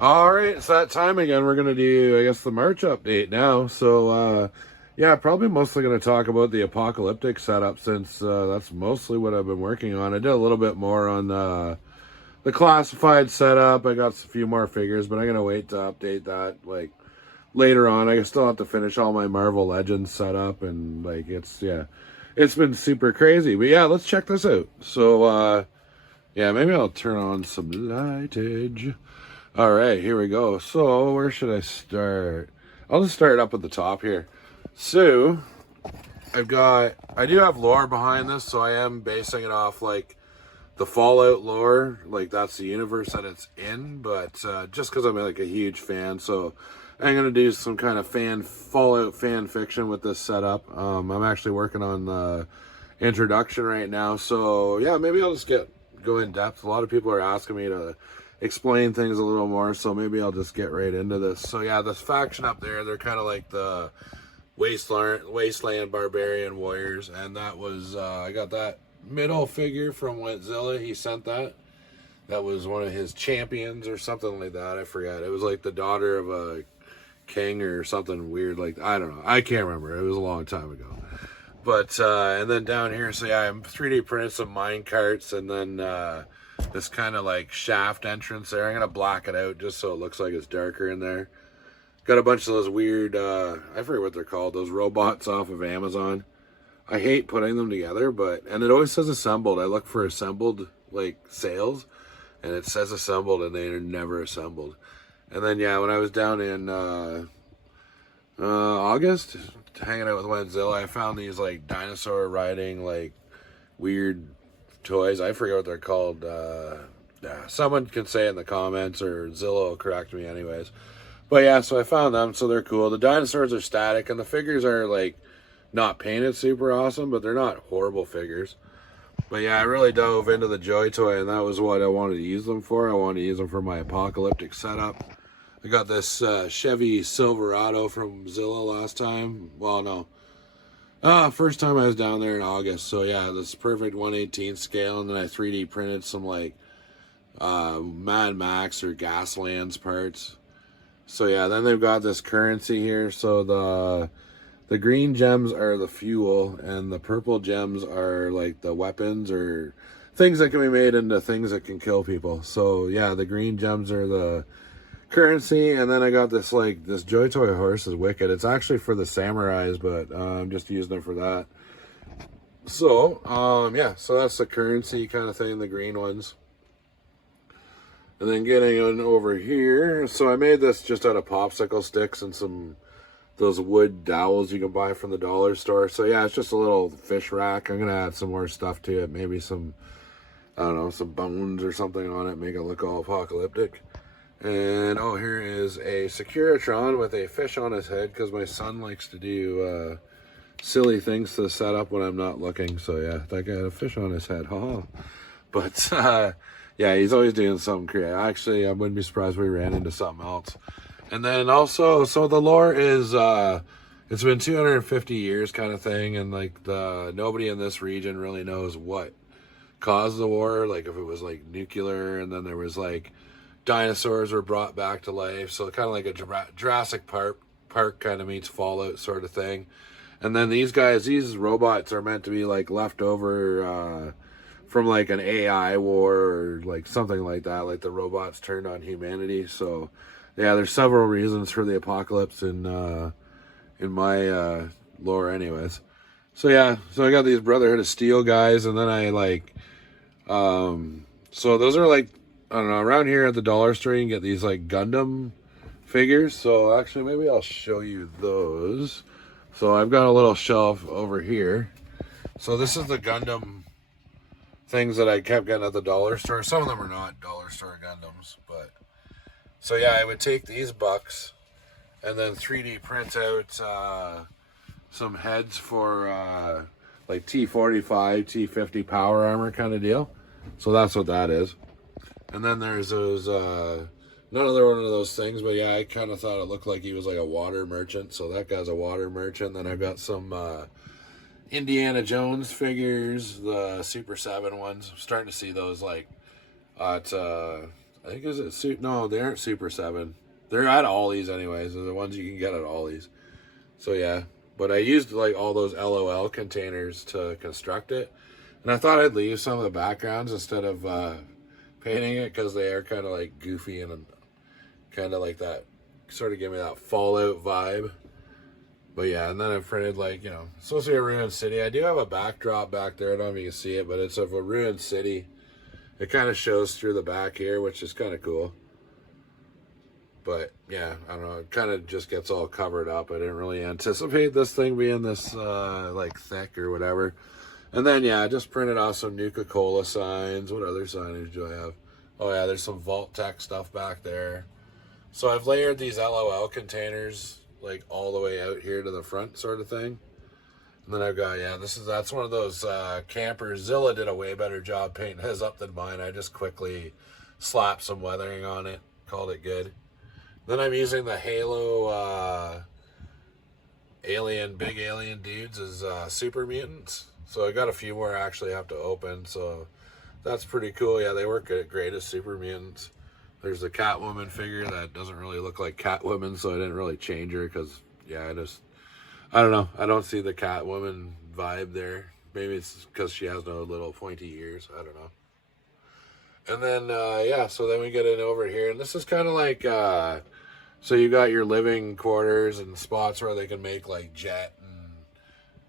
All right, it's that time again. We're gonna do, I guess, the March update now. Yeah, probably mostly gonna talk about the Apocalyptic setup since that's mostly what I've been working on. I did a little bit more on the classified setup. I got a few more figures, but I'm gonna wait to update that like later on. I still have to finish all my Marvel Legends setup, and like it's been super crazy. But yeah, let's check this out. Yeah, maybe I'll turn on some lightage. All right, here we go. So, where should I start? I'll just start up at the top here. So, I do have lore behind this, so I am basing it off like the Fallout lore, like that's the universe that it's in. But just because I'm like a huge fan, so I'm gonna do some kind of Fallout fan fiction with this setup. I'm actually working on the introduction right now, so yeah, maybe I'll just go in depth. A lot of people are asking me to explain things a little more, so maybe I'll just get right into this. So yeah, this faction up there, they're kind of like the wasteland barbarian warriors, and that was I got that middle figure from Wentzilla. He sent that was one of his champions or something like that. I forgot. It was like the daughter of a king or something weird, like I don't know, I can't remember. It was a long time ago. But and then down here, so yeah, I'm 3D printing some mine carts, and then this kind of like shaft entrance there. I'm gonna black it out just so it looks like it's darker in there. Got a bunch of those weird, I forget what they're called, those robots off of Amazon. I hate putting them together, and it always says assembled. I look for assembled like sales, and it says assembled, and they are never assembled. And then yeah, when I was down in August, hanging out with Wentzilla, I found these like dinosaur riding like weird toys. I forget what they're called. Yeah, someone can say in the comments, or Zillow will correct me anyways. But yeah, so I found them, so they're cool. The dinosaurs are static, and the figures are like not painted super awesome, but they're not horrible figures. But yeah, I really dove into the Joy Toy, and that was what I wanted to use them for. I wanted to use them for my Apocalyptic setup. I got this Chevy Silverado from Zillow last time. Well, no. First time I was down there in August. So yeah, this perfect 1/18 scale, and then I 3D printed some like Mad Max or Gaslands parts. So yeah, then they've got this currency here. So the green gems are the fuel, and the purple gems are like the weapons or things that can be made into things that can kill people. So yeah, the green gems are the currency, and then I got this Joy Toy horse is wicked. It's actually for the samurais, but I'm just using it for that. So yeah, so that's the currency kind of thing, the green ones. And then getting on over here, so I made this just out of popsicle sticks and some those wood dowels you can buy from the dollar store. So yeah, it's just a little fish rack. I'm gonna add some more stuff to it, maybe some, I don't know, some bones or something on it, make it look all apocalyptic. And oh, here is a Securitron with a fish on his head, because my son likes to do silly things to set up when I'm not looking. So yeah, that guy had a fish on his head. Haha. But yeah, he's always doing something creative. Actually, I wouldn't be surprised if we ran into something else. And then also, so the lore is it's been 250 years kind of thing, and like nobody in this region really knows what caused the war. Like if it was like nuclear, and then there was like dinosaurs were brought back to life. So kind of like a Jurassic Park kind of meets Fallout sort of thing. And then these robots are meant to be like left over from like an AI war or like something like that. Like the robots turned on humanity. So yeah, there's several reasons for the apocalypse in my lore, anyways. So yeah, so I got these Brotherhood of Steel guys, and then I like so those are like, I don't know, around here at the dollar store you can get these like Gundam figures. So actually maybe I'll show you those. So I've got a little shelf over here. So this is the Gundam things that I kept getting at the dollar store. Some of them are not dollar store Gundams, but so yeah, I would take these bucks and then 3D print out some heads for like T45, T50 power armor kind of deal. So that's what that is. And then there's those, another one of those things, but yeah, I kind of thought it looked like he was like a water merchant. So that guy's a water merchant. Then I've got some Indiana Jones figures, the Super 7 ones. I'm starting to see those like at I think is it no, they aren't Super 7. They're at Ollie's anyways. They're the ones you can get at Ollie's. So yeah, but I used like all those LOL containers to construct it, and I thought I'd leave some of the backgrounds instead of painting it because they are kind of like goofy and kind of like that, sort of give me that Fallout vibe. But yeah, and then I printed like, you know, it's supposed to be a ruined city. I do have a backdrop back there. I don't know if you can see it, but it's of a ruined city. It kind of shows through the back here, which is kind of cool. But yeah, I don't know. It kind of just gets all covered up. I didn't really anticipate this thing being this like thick or whatever. And then yeah, I just printed off some Nuka-Cola signs. What other signage do I have? Oh yeah, there's some Vault Tech stuff back there. So I've layered these LOL containers like all the way out here to the front, sort of thing. And then I've got, yeah, that's one of those campers. Zilla did a way better job painting his up than mine. I just quickly slapped some weathering on it, called it good. Then I'm using the Halo big alien dudes as super mutants. So I got a few more I actually have to open. So that's pretty cool. Yeah, they work great as super mutants. There's the Catwoman figure that doesn't really look like Catwoman, so I didn't really change her because, yeah, I don't know. I don't see the Catwoman vibe there. Maybe it's because she has no little pointy ears. I don't know. And then, yeah, so then we get in over here. And this is kind of like, so you got your living quarters and spots where they can make, like, jet and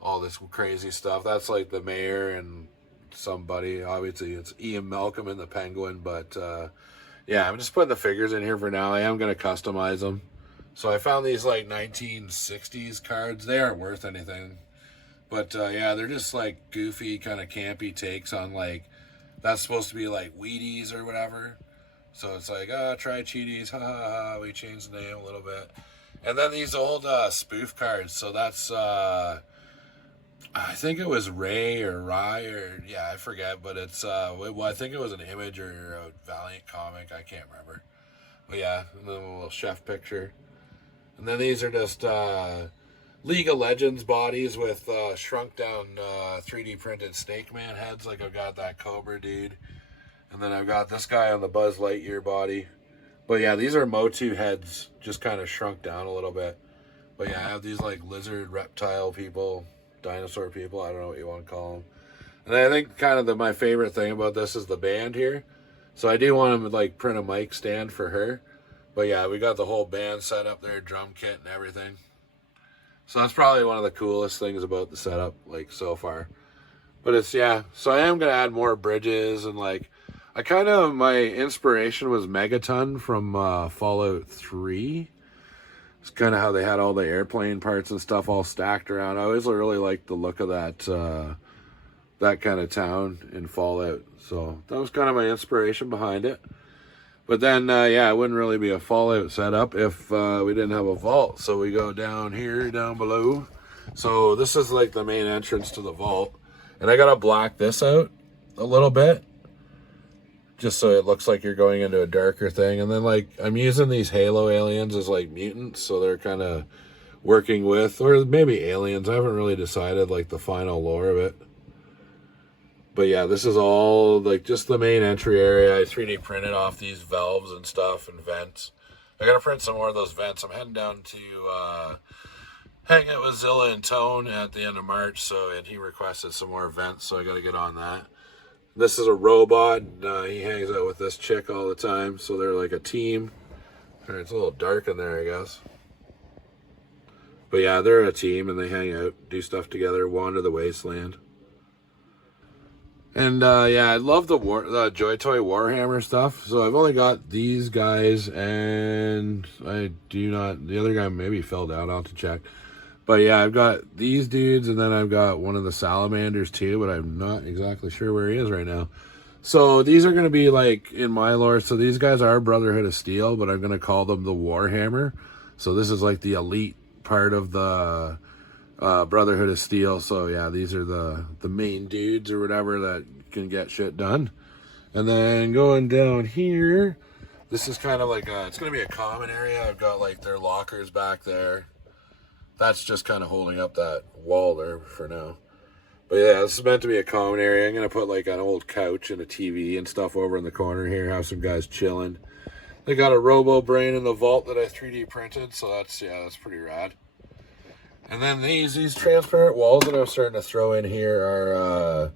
all this crazy stuff. That's, like, the mayor and somebody. Obviously, it's Ian Malcolm and the Penguin. But, yeah, I'm just putting the figures in here for now. I am going to customize them. So I found these, like, 1960s cards. They aren't worth anything. But, yeah, they're just, like, goofy, kind of campy takes on, like, that's supposed to be like Wheaties or whatever. So it's like, try Cheaties, ha ha ha. We changed the name a little bit. And then these old spoof cards. So that's, I think it was Ray or Rye or, yeah, I forget. But it's, well, I think it was an Image or a Valiant comic. I can't remember. But yeah, and then a little chef picture. And then these are just League of Legends bodies with shrunk down 3D printed Snake Man heads. Like I've got that Cobra dude. And then I've got this guy on the Buzz Lightyear body. But yeah, these are Motu heads, just kind of shrunk down a little bit. But yeah, I have these like lizard, reptile people, dinosaur people. I don't know what you want to call them. And I think kind of my favorite thing about this is the band here. So I do want to like print a mic stand for her. But yeah, we got the whole band set up there, drum kit and everything. So that's probably one of the coolest things about the setup, like, so far. But it's, yeah. So I am going to add more bridges and, like, my inspiration was Megaton from Fallout 3. It's kind of how they had all the airplane parts and stuff all stacked around. I always really liked the look of that kind of town in Fallout. So that was kind of my inspiration behind it. But then, yeah, it wouldn't really be a Fallout setup if we didn't have a vault. So we go down here, down below. So this is like the main entrance to the vault. And I got to black this out a little bit, just so it looks like you're going into a darker thing. And then, like, I'm using these Halo aliens as, like, mutants. So they're kind of working with, or maybe aliens. I haven't really decided, like, the final lore of it. But yeah, this is all like just the main entry area. I 3D printed off these valves and stuff and vents. I gotta print some more of those vents. I'm heading down to hang out with Zilla and Tone at the end of March. And he requested some more vents, so I gotta get on that. This is a robot. He hangs out with this chick all the time, so they're like a team. It's a little dark in there, I guess. But yeah, they're a team and they hang out, do stuff together, wander the wasteland. And, yeah, I love the Joy Toy Warhammer stuff. So I've only got these guys, and the other guy maybe fell down. I'll have to check. But yeah, I've got these dudes, and then I've got one of the salamanders too, but I'm not exactly sure where he is right now. So these are going to be like in my lore. So these guys are Brotherhood of Steel, but I'm going to call them the Warhammer. So this is like the elite part of the Brotherhood of Steel. So yeah, these are the main dudes or whatever that can get shit done. And then going down here, this is kind of like it's gonna be a common area. I've got like their lockers back there. That's just kind of holding up that wall there for now. But yeah, this is meant to be a common area. I'm going to put like an old couch and a TV and stuff over in the corner here. Have some guys chilling. They got a robo brain in the vault that I 3D printed. So that's pretty rad. And then these transparent walls that I'm starting to throw in here are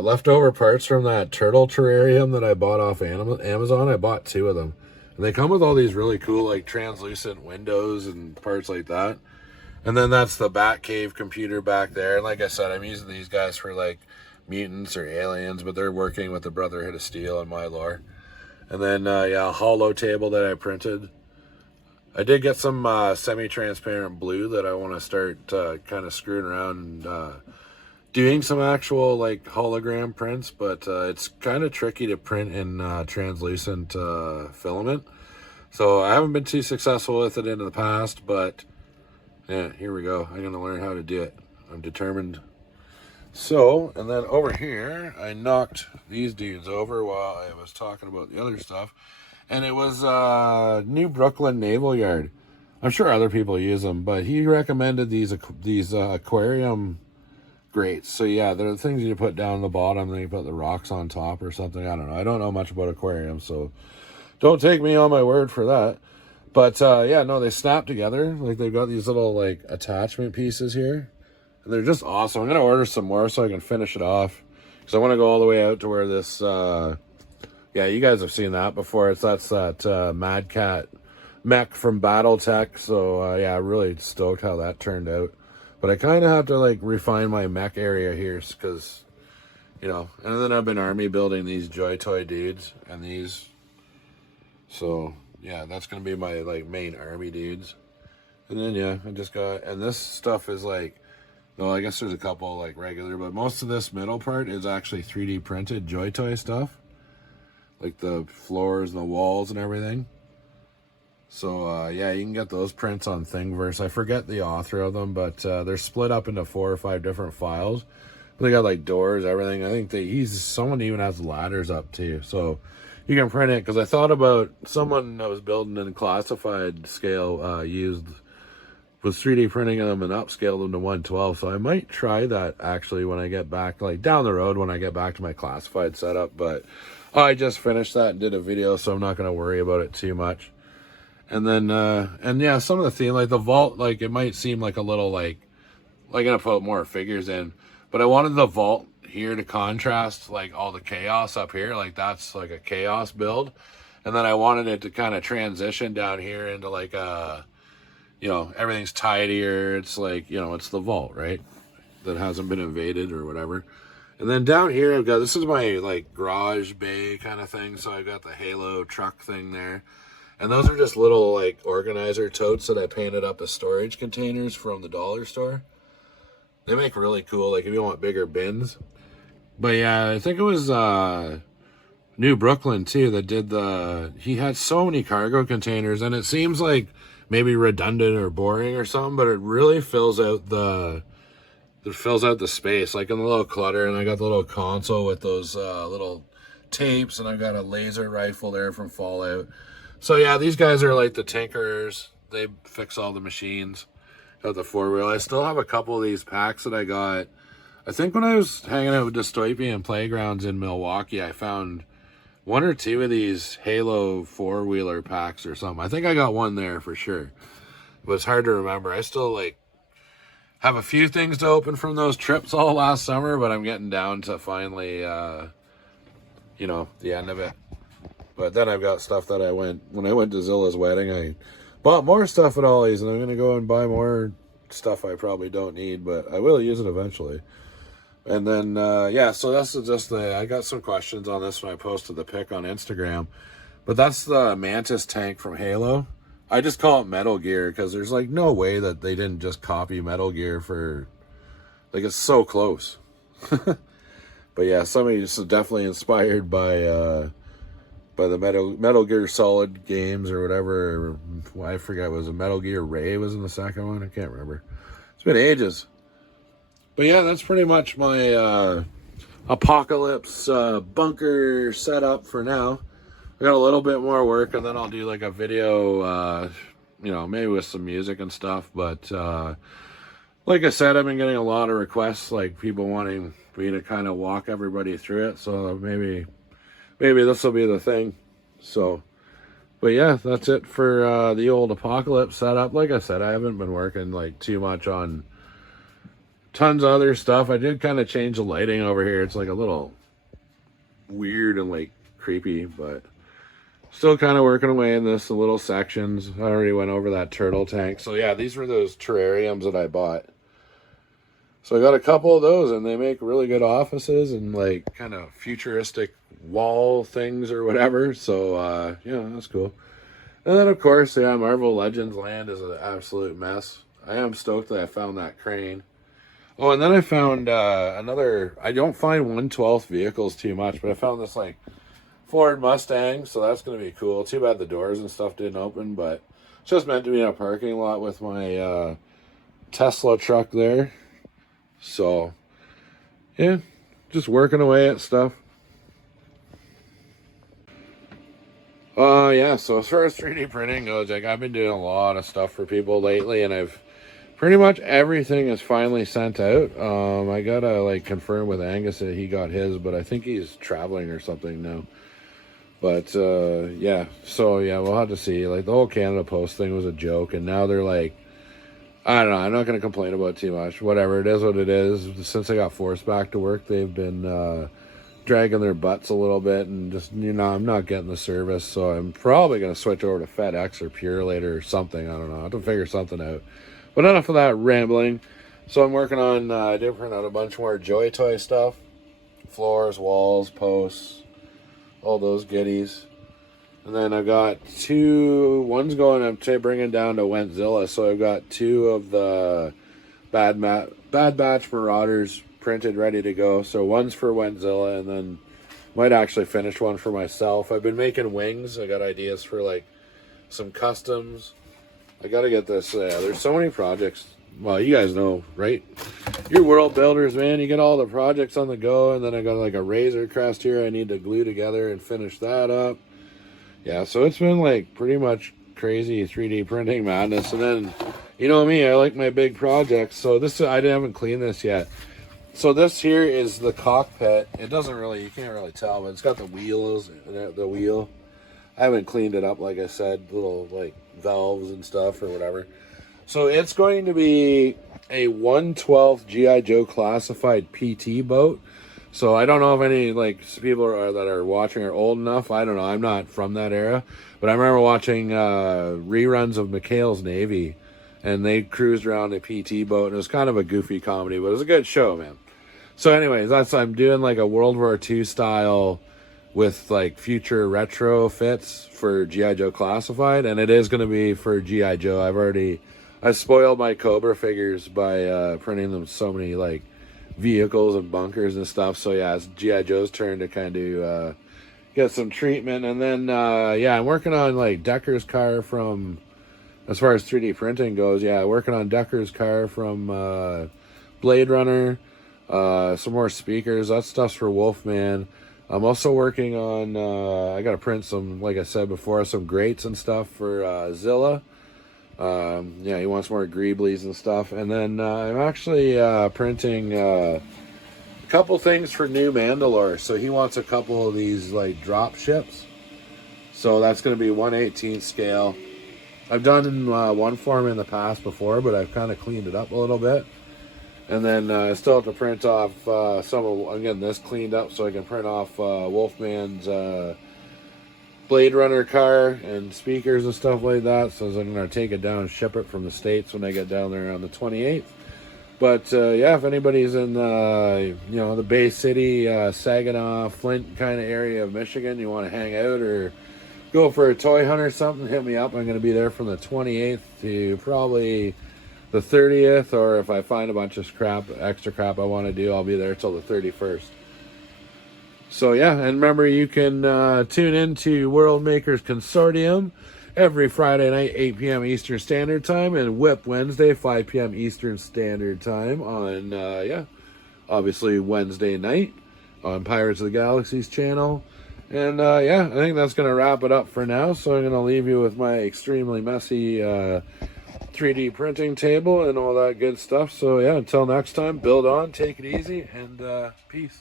leftover parts from that turtle terrarium that I bought off Amazon. I bought 2 of them. And they come with all these really cool like translucent windows and parts like that. And then that's the Batcave computer back there. And like I said, I'm using these guys for like mutants or aliens, but they're working with the Brotherhood of Steel in my lore. And then, a hollow table that I printed. I did get some semi-transparent blue that I want to start kind of screwing around and doing some actual like hologram prints, but it's kind of tricky to print in translucent filament. So I haven't been too successful with it in the past, but yeah, here we go. I'm going to learn how to do it. I'm determined. So, and then over here, I knocked these dudes over while I was talking about the other stuff. And it was New Brooklyn Naval Yard. I'm sure other people use them, but he recommended these aquarium grates. So yeah, they're the things you put down the bottom, then you put the rocks on top or something. I don't know. I don't know much about aquariums, so don't take me on my word for that. But yeah, no, they snap together. Like they've got these little like attachment pieces here. And they're just awesome. I'm going to order some more so I can finish it off. Because I want to go all the way out to where this, yeah, you guys have seen that before. That's that Mad Cat mech from Battletech. So yeah, really stoked how that turned out. But I kind of have to like refine my mech area here because, you know, and then I've been army building these Joy Toy dudes and these. So yeah, that's going to be my like main army dudes. And then yeah, I just got, and this stuff is like, well, I guess there's a couple like regular, but most of this middle part is actually 3D printed Joy Toy stuff. Like the floors and the walls and everything. So yeah, you can get those prints on Thingiverse. I forget the author of them, but they're split up into 4 or 5 different files. But they got like doors, everything. I think someone even has ladders up too. So you can print it, because I thought about someone that was building in classified scale was 3D printing them and upscaled them to 112. So I might try that actually when I get back, like down the road when I get back to my classified setup. But I just finished that and did a video, so I'm not going to worry about it too much. And then, and yeah, some of the theme, like the vault, like it might seem like a little like I'm going to put more figures in, but I wanted the vault here to contrast like all the chaos up here. Like that's like a chaos build. And then I wanted it to kind of transition down here into like a, you know, everything's tidier. It's like, you know, it's the vault, right? That hasn't been invaded or whatever. And then down here, I've got, this is my like garage bay kind of thing. So I've got the Halo truck thing there. And those are just little like organizer totes that I painted up as storage containers from the dollar store. They make really cool, like if you want bigger bins. But yeah, I think it was New Brooklyn too that did he had so many cargo containers, and it seems like maybe redundant or boring or something, but it really fills out the space, like in the little clutter. And I got the little console with those little tapes, and I've got a laser rifle there from Fallout. So yeah, these guys are like the tinkerers. They fix all the machines. Got the 4-wheel. I still have a couple of these packs that I got. I think when I was hanging out with Dystopian Playgrounds in Milwaukee, I found 1 or 2 of these Halo 4-wheeler packs or something. I think I got one there for sure. But it's hard to remember. I still like have a few things to open from those trips all last summer, but I'm getting down to finally, you know, the end of it. But then I've got stuff that when I went to Zilla's wedding, I bought more stuff at Ollie's, and I'm going to go and buy more stuff I probably don't need, but I will use it eventually. And then, yeah, so that's just I got some questions on this when I posted the pic on Instagram. But that's the Mantis tank from Halo. I just call it Metal Gear because there's like no way that they didn't just copy Metal Gear for, like, it's so close. But yeah, somebody is definitely inspired by the Metal Gear Solid games or whatever. I forget, was it Metal Gear Ray was in the second one? I can't remember. It's been ages. But yeah, that's pretty much my Apocalypse bunker setup for now. I got a little bit more work, and then I'll do like a video, you know, maybe with some music and stuff. But like I said, I've been getting a lot of requests, like people wanting me to kind of walk everybody through it. So maybe this will be the thing. So, but yeah, that's it for the old Apocalypse setup. Like I said, I haven't been working like too much on tons of other stuff. I did kind of change the lighting over here. It's like a little weird and like creepy, but still kind of working away in this, the little sections. I already went over that turtle tank. So yeah, these were those terrariums that I bought. So I got a couple of those, and they make really good offices and like kind of futuristic wall things or whatever. So yeah, that's cool. And then of course, yeah, Marvel Legends land is an absolute mess. I am stoked that I found that crane. Oh, and then I found another. I don't find 1/12 vehicles too much, but I found this like Ford Mustang, so that's going to be cool. Too bad the doors and stuff didn't open, but it's just meant to be in a parking lot with my Tesla truck there. So, yeah, just working away at stuff. Yeah, so as far as 3D printing goes, like I've been doing a lot of stuff for people lately, and I've pretty much everything is finally sent out. I gotta like confirm with Angus that he got his, but I think he's traveling or something now. But yeah, so yeah, we'll have to see. Like the whole Canada Post thing was a joke, and now they're like, I don't know. I'm not going to complain about it too much. Whatever, it is what it is. Since I got forced back to work, they've been dragging their butts a little bit, and just I'm not getting the service, so I'm probably going to switch over to FedEx or Pure later or something. I don't know. I have to figure something out. But enough of that rambling. So I'm working on. I did print out a bunch more Joy Toy stuff, floors, walls, posts, all those goodies. And then I've got one's going, I'm bringing down to Wentzilla, so I've got two of the Bad Batch Marauders printed, ready to go. So one's for Wentzilla, and then might actually finish one for myself. I've been making wings. I got ideas for like some customs. I got to get this. There's so many projects. Well, you guys know, right? You're world builders, man. You get all the projects on the go, and then I got like a Razor Crest here I need to glue together and finish that up. Yeah, so it's been like pretty much crazy 3D printing madness. And then, you know me, I like my big projects. So I haven't cleaned this yet. So this here is the cockpit. It doesn't really, you can't really tell, but it's got the wheels, the wheel. I haven't cleaned it up, like I said, little like valves and stuff or whatever. So it's going to be a 1/12 G.I. Joe classified PT boat. So I don't know if any like people that are watching are old enough. I don't know. I'm not from that era, but I remember watching reruns of McHale's Navy, and they cruised around a PT boat, and it was kind of a goofy comedy, but it was a good show, man. So, anyways, I'm doing like a World War II style with like future retro fits for G.I. Joe Classified, and it is going to be for G.I. Joe. I spoiled my Cobra figures by printing them so many like vehicles and bunkers and stuff. So yeah, it's G.I. Joe's turn to kind of get some treatment. And then yeah, I'm working on like Decker's car from, as far as 3D printing goes, yeah, working on Decker's car from Blade Runner, some more speakers. That stuff's for Wolfman. I'm also working on I gotta print some, like I said before, some grates and stuff for Zilla. Yeah, he wants more Greeblies and stuff. And then I'm actually printing a couple things for New Mandalore. So he wants a couple of these like drop ships. So that's going to be 1/18 scale. I've done one form in the past before, but I've kind of cleaned it up a little bit. And then I still have to print off I'm getting this cleaned up so I can print off Wolfman's Blade Runner car and speakers and stuff like that. So I'm going to take it down and ship it from the States when I get down there on the 28th. But yeah, if anybody's in the Bay City, Saginaw, Flint kind of area of Michigan, you want to hang out or go for a toy hunt or something, hit me up. I'm going to be there from the 28th to probably the 30th, or if I find a bunch of extra crap I want to do, I'll be there till the 31st. So yeah, and remember, you can tune in to World Makers Consortium every Friday night, 8 p.m. Eastern Standard Time, and Whip Wednesday, 5 p.m. Eastern Standard Time on, obviously Wednesday night on Pirates of the Galaxy's channel. And yeah, I think that's going to wrap it up for now. So I'm going to leave you with my extremely messy 3D 3D printing table and all that good stuff. So yeah, until next time, build on, take it easy, and peace.